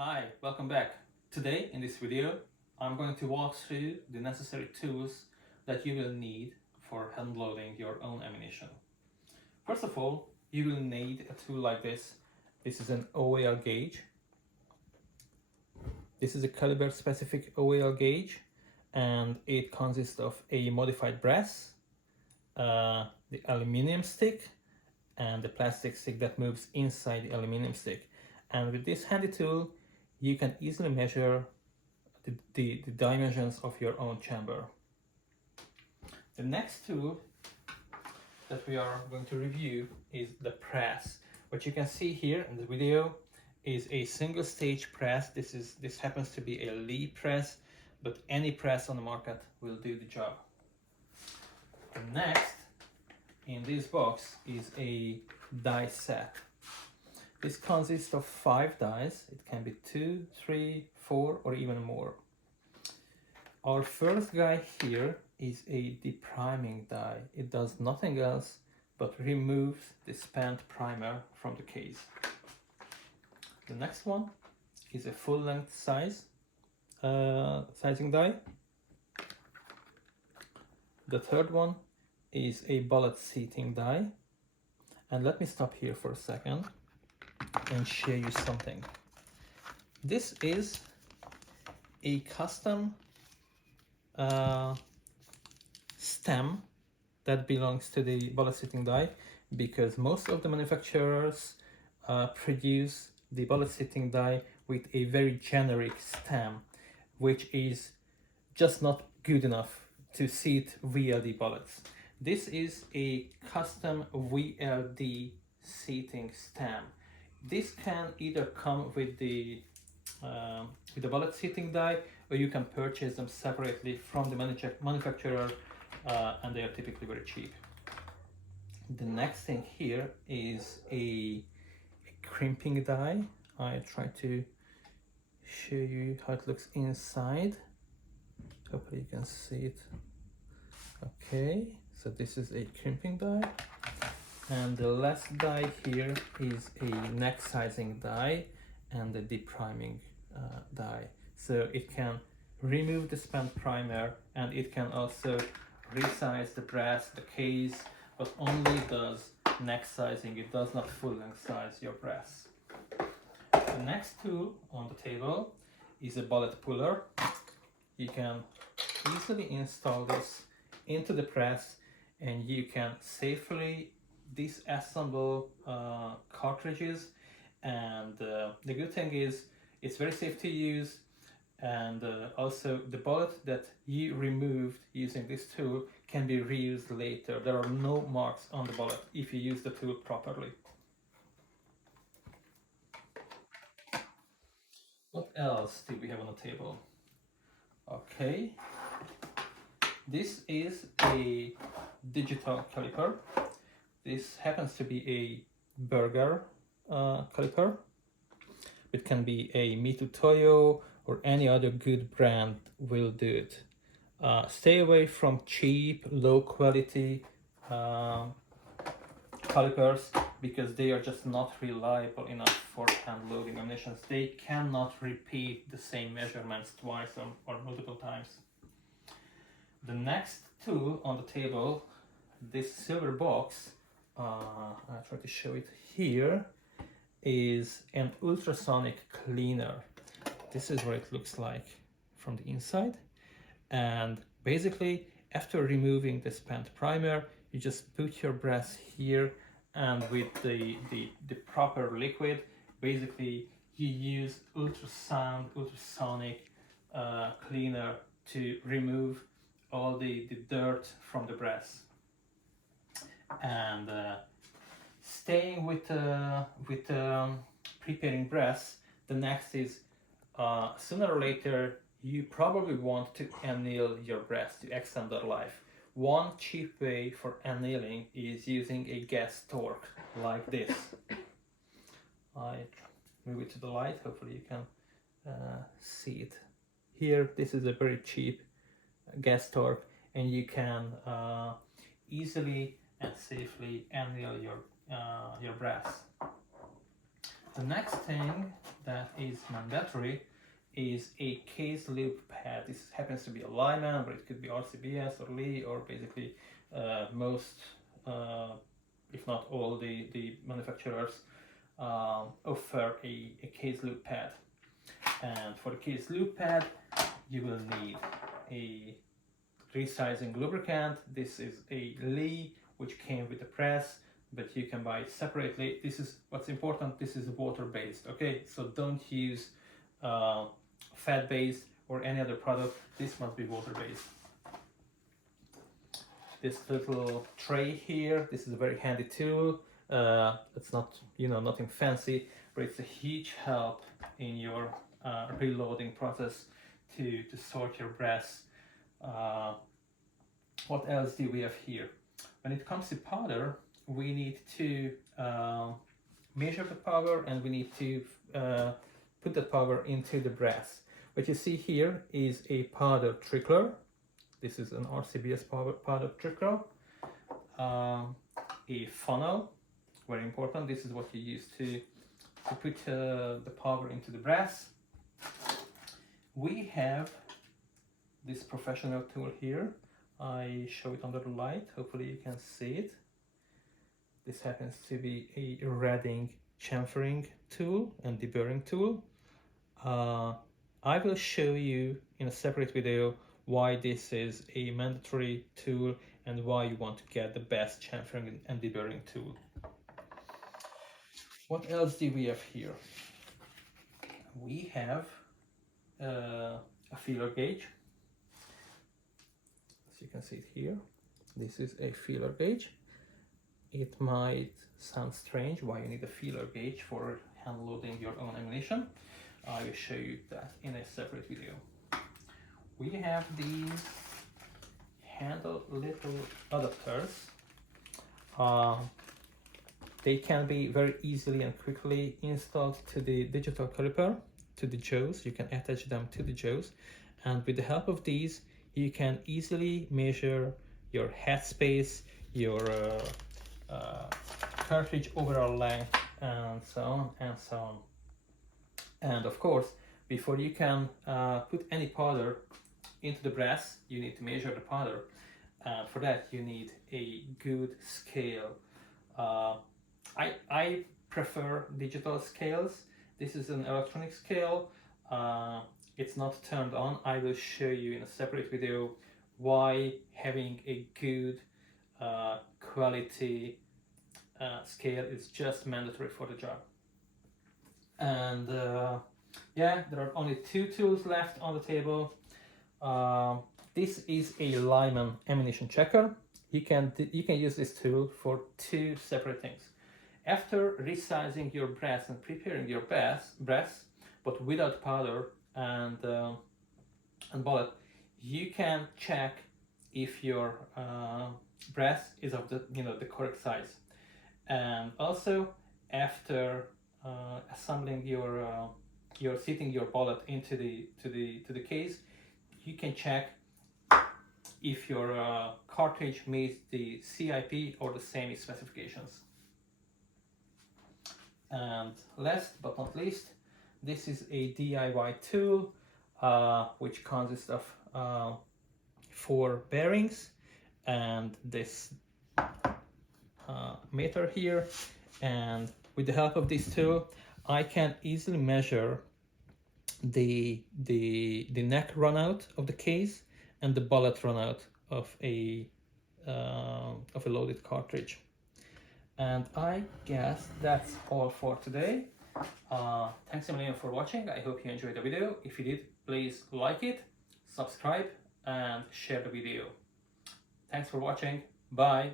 Hi, welcome back. Today in this video I'm going to walk through the necessary tools that you will need for hand loading your own ammunition. First of all, you will need a tool like this. This is an OAL gauge. This is a caliber specific OAL gauge and it consists of a modified brass, the aluminium stick and the plastic stick that moves inside the aluminium stick. And with this handy tool you can easily measure the dimensions of your own chamber. The next tool that we are going to review is the press. What you can see here in the video is a single stage press. This happens to be a Lee press, but any press on the market will do the job. The next in this box is a die set. This consists of 5 dies. It can be 2, 3, 4 or even more. Our first guy here is a depriming die. It does nothing else but removes the spent primer from the case. The next one is a full length sizing die. The third one is a bullet seating die. And let me stop here for a second and show you something. This is a custom stem that belongs to the bullet seating die, because most of the manufacturers produce the bullet seating die with a very generic stem, which is just not good enough to seat VLD bullets. This is a custom VLD seating stem. This can either come with the bullet seating die, or you can purchase them separately from the manufacturer, and they are typically very cheap. The next thing here is a crimping die. I try to show you how it looks inside. Hopefully you can see it. Okay, so this is a crimping die. And the last die here is a neck sizing die and the depriming die. So it can remove the spent primer and it can also resize the brass, the case, but only does neck sizing. It does not full length size your brass. The next tool on the table is a bullet puller. You can easily install this into the press and you can safely disassemble cartridges, and the good thing is it's very safe to use, and also the bullet that you removed using this tool can be reused later. There are no marks on the bullet if you use the tool properly. What else do we have on the table? Okay, this is a digital caliper. This happens to be a burger caliper. It can be a Mito Toyo or any other good brand will do it. Stay away from cheap, low quality calipers, because they are just not reliable enough for hand loading ammunition. They cannot repeat the same measurements twice or multiple times. The next tool on the table, this silver box, I'll try to show it here, is an ultrasonic cleaner. This is what it looks like from the inside. And basically, after removing the spent primer, you just put your brass here, and with the proper liquid, basically you use ultrasonic cleaner to remove all the dirt from the brass. And staying with preparing brass, the next is sooner or later you probably want to anneal your brass to extend their life. One cheap way for annealing is using a gas torque like this. I move it to the light, hopefully you can see it. Here, this is a very cheap gas torque, and you can easily and safely anneal your brass. The next thing that is mandatory is a case loop pad. This happens to be a Lyman, but it could be RCBS or Lee, or basically most, if not all, the manufacturers offer a case loop pad. And for the case loop pad, you will need a resizing lubricant. This is a Lee, which came with the press, but you can buy it separately. This is what's important. This is water-based, okay? So don't use fat-based or any other product. This must be water-based. This little tray here, this is a very handy tool. It's not, nothing fancy, but it's a huge help in your reloading process to sort your brass. What else do we have here? When it comes to powder, we need to measure the powder, and we need to put the powder into the brass. What you see here is a powder trickler. This is an RCBS powder trickler. A funnel, very important. This is what you use to put the powder into the brass. We have this professional tool here. I show it under the light. Hopefully you can see it. This happens to be a redding chamfering tool and deburring tool. I will show you in a separate video why this is a mandatory tool and why you want to get the best chamfering and deburring tool. What else do we have here? We have a feeler gauge. As you can see it here, this is a feeler gauge. It might sound strange why you need a feeler gauge for hand loading your own ammunition. I will show you that in a separate video. We have these handle little adapters. They can be very easily and quickly installed to the digital caliper, to the jaws. You can attach them to the jaws, and with the help of these you can easily measure your head space, your cartridge overall length, and so on and so on. And of course, before you can put any powder into the brass, you need to measure the powder. For that you need a good scale. I prefer digital scales. This is an electronic scale. It's not turned on. I will show you in a separate video why having a good quality scale is just mandatory for the job. And yeah, there are only two tools left on the table. This is a Lyman ammunition checker. You can use this tool for two separate things. After resizing your brass and preparing your brass, but without powder and bullet, you can check if your brass is of the correct size. And also, after assembling your seating your bullet into the case, you can check if your cartridge meets the CIP or the SAMI specifications. And last but not least, this is a DIY tool which consists of 4 bearings and this meter here. And with the help of this tool, I can easily measure the neck runout of the case and the bullet runout of a loaded cartridge. And I guess that's all for today. Thanks a million for watching. I hope you enjoyed the video. If you did, please like it, subscribe, and share the video. Thanks for watching. Bye.